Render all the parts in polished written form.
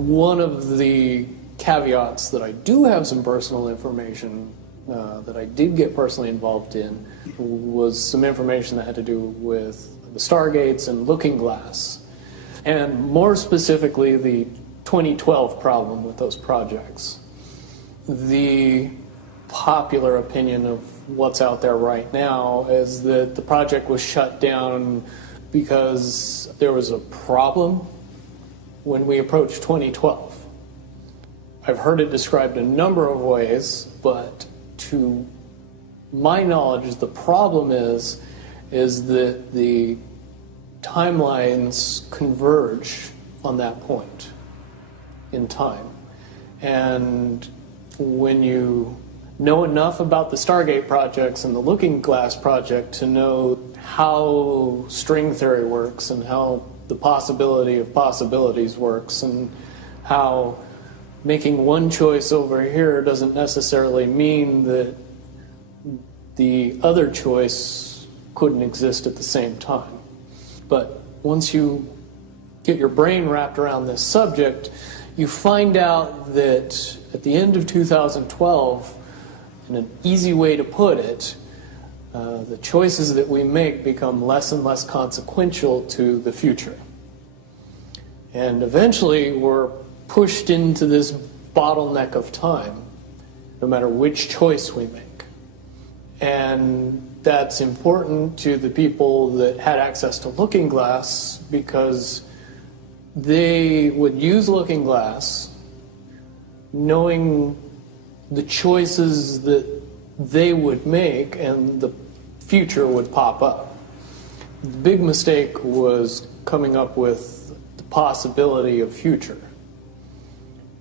One of the caveats that I do have some personal information that I did get personally involved in was some information that had to do with the Stargates and Looking Glass, and more specifically the 2012 problem with those projects. The popular opinion of what's out there right now is that the project was shut down because there was a problem when we approached 2012. I've heard it described a number of ways, but to my knowledge, the problem is that the timelines converge on that point in time. And when you know enough about the Stargate projects and the Looking Glass project to know how string theory works and how the possibility of possibilities works and how making one choice over here doesn't necessarily mean that the other choice couldn't exist at the same time. But once you get your brain wrapped around this subject, you find out that at the end of 2012, in an easy way to put it, the choices that we make become less and less consequential to the future. And eventually we're pushed into this bottleneck of time, no matter which choice we make. And that's important to the people that had access to Looking Glass because they would use Looking Glass knowing the choices that they would make and the future would pop up. The big mistake was coming up with the possibility of future.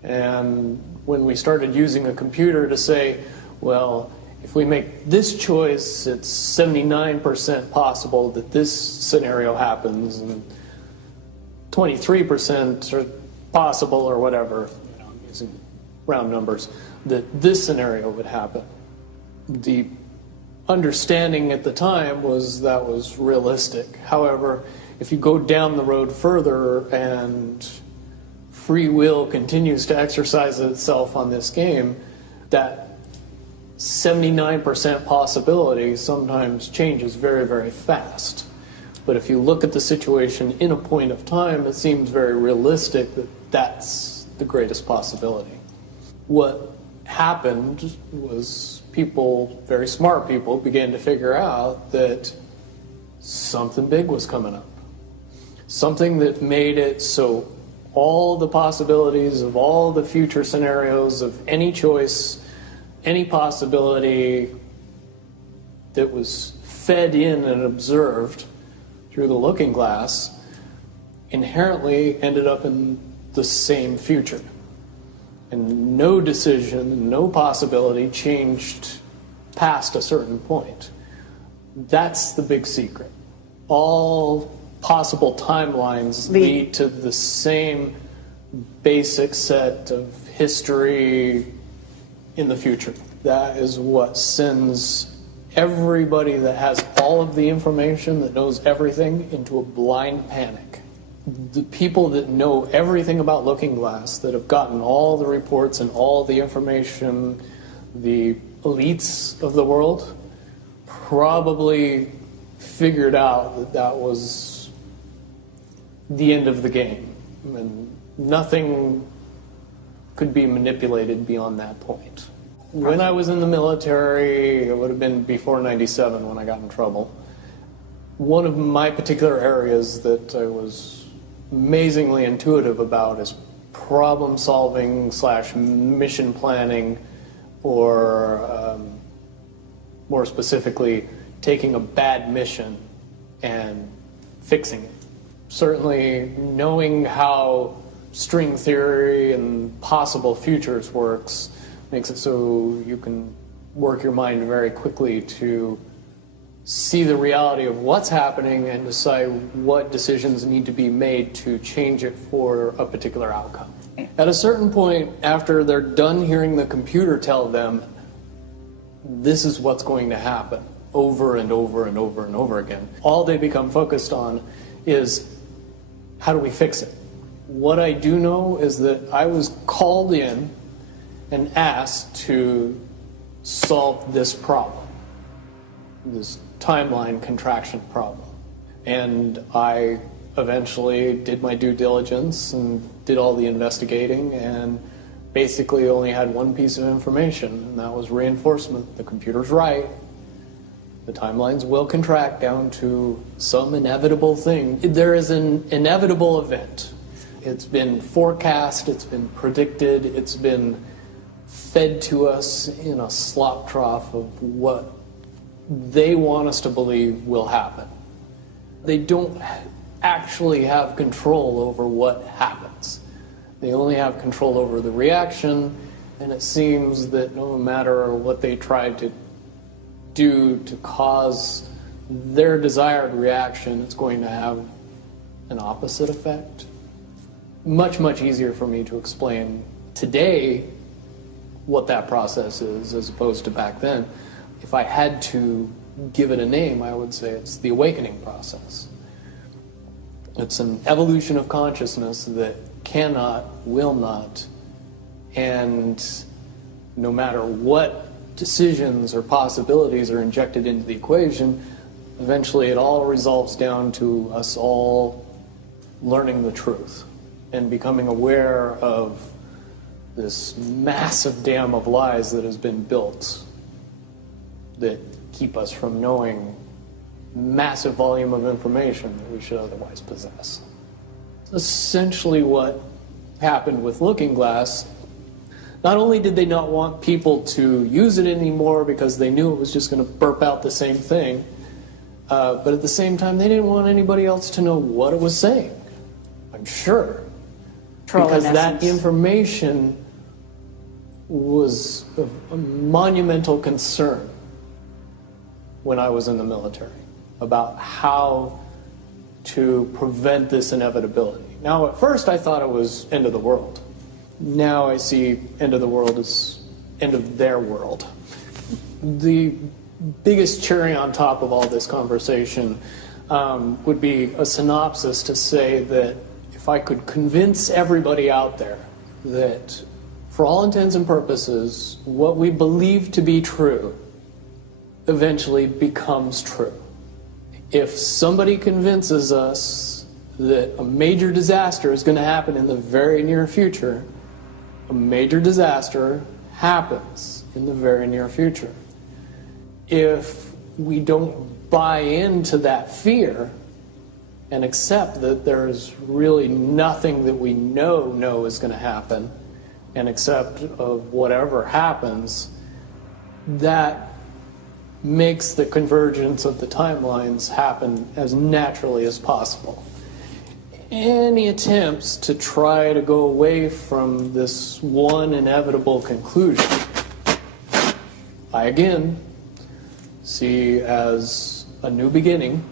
And when we started using a computer to say, well, if we make this choice, it's 79% possible that this scenario happens, and 23% are possible, or whatever, I'm using round numbers, that this scenario would happen. The understanding at the time was that was realistic. However, if you go down the road further and free will continues to exercise itself on this game, that 79% possibility sometimes changes very, very fast. But if you look at the situation in a point of time, it seems very realistic that that's the greatest possibility. What happened was people, very smart people, began to figure out that something big was coming up. Something that made it so all the possibilities of all the future scenarios of any choice, any possibility that was fed in and observed through the Looking Glass inherently ended up in the same future. And no decision, no possibility changed past a certain point. That's the big secret. All possible timelines lead to the same basic set of history in the future. That is what sends everybody that has all of the information, that knows everything, into a blind panic. The people that know everything about Looking Glass, that have gotten all the reports and all the information, the elites of the world, probably figured out that that was the end of the game, and nothing could be manipulated beyond that point. When I was in the military, it would have been before '97 when I got in trouble. One of my particular areas that I was amazingly intuitive about is problem solving / mission planning, or more specifically, taking a bad mission and fixing it. Certainly knowing how string theory and possible futures works makes it so you can work your mind very quickly to see the reality of what's happening and decide what decisions need to be made to change it for a particular outcome. At a certain point, after they're done hearing the computer tell them this is what's going to happen over and over and over and over again, all they become focused on is how do we fix it? What I do know is that I was called in and asked to solve this problem, this timeline contraction problem. And I eventually did my due diligence and did all the investigating and basically only had one piece of information, and that was reinforcement. The computer's right. The timelines will contract down to some inevitable thing. There is an inevitable event. It's been forecast, it's been predicted, it's been fed to us in a slop trough of what they want us to believe will happen. They don't actually have control over what happens. They only have control over the reaction, and it seems that no matter what they try to do to cause their desired reaction, it's going to have an opposite effect. Much, much easier for me to explain today what that process is as opposed to back then. If I had to give it a name, I would say it's the awakening process. It's an evolution of consciousness that cannot, will not, and no matter what decisions or possibilities are injected into the equation, eventually it all resolves down to us all learning the truth and becoming aware of this massive dam of lies that has been built that keep us from knowing massive volume of information that we should otherwise possess. Essentially what happened with Looking Glass, not only did they not want people to use it anymore because they knew it was just going to burp out the same thing, but at the same time they didn't want anybody else to know what it was saying, I'm sure. Because that information was a monumental concern when I was in the military about how to prevent this inevitability. Now, at first I thought it was end of the world. Now I see end of the world as end of their world. The biggest cherry on top of all this conversation would be a synopsis to say that if I could convince everybody out there that for all intents and purposes, what we believe to be true eventually becomes true. If somebody convinces us that a major disaster is going to happen in the very near future, a major disaster happens in the very near future. If we don't buy into that fear and accept that there's really nothing that we know is going to happen, and accept of whatever happens, that makes the convergence of the timelines happen as naturally as possible. Any attempts to try to go away from this one inevitable conclusion, I again see as a new beginning,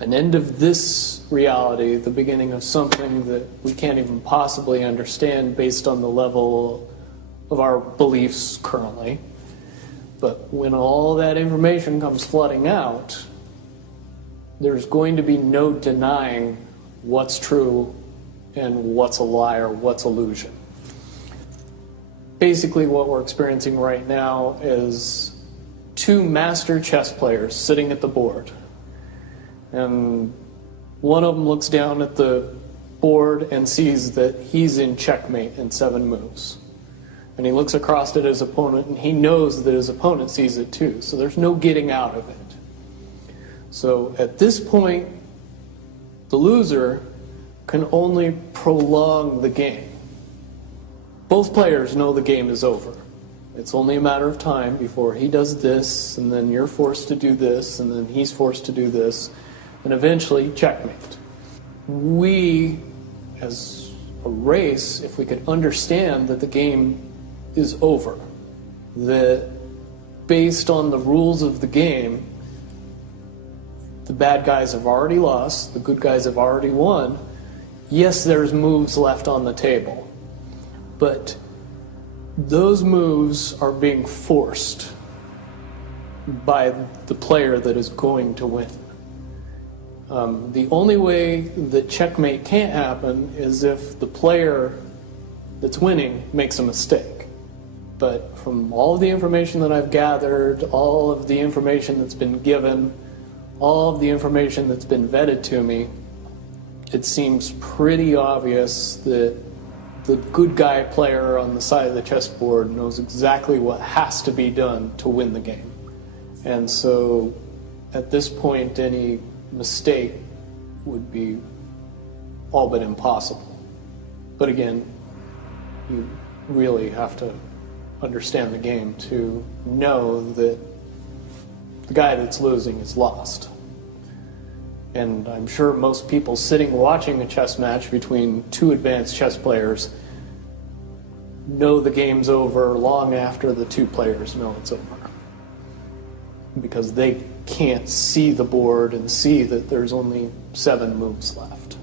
an end of this reality, the beginning of something that we can't even possibly understand based on the level of our beliefs currently. But when all that information comes flooding out, there's going to be no denying what's true and what's a lie or what's illusion. Basically what we're experiencing right now is two master chess players sitting at the board. And one of them looks down at the board and sees that he's in checkmate in 7 moves. And he looks across at his opponent and he knows that his opponent sees it too. So there's no getting out of it. So at this point, the loser can only prolong the game. Both players know the game is over. It's only a matter of time before he does this, and then you're forced to do this, and then he's forced to do this, and eventually checkmate. We, as a race, if we could understand that the game is over, that based on the rules of the game, the bad guys have already lost, the good guys have already won. Yes, there's moves left on the table, but those moves are being forced by the player that is going to win. The only way that checkmate can't happen is if the player that's winning makes a mistake. But from all of the information that I've gathered, all of the information that's been given, all of the information that's been vetted to me, it seems pretty obvious that the good guy player on the side of the chessboard knows exactly what has to be done to win the game. And so at this point, any mistake would be all but impossible. But again, you really have to understand the game to know that the guy that's losing is lost. And I'm sure most people sitting watching a chess match between two advanced chess players know the game's over long after the two players know it's over. Because they can't see the board and see that there's only 7 moves left.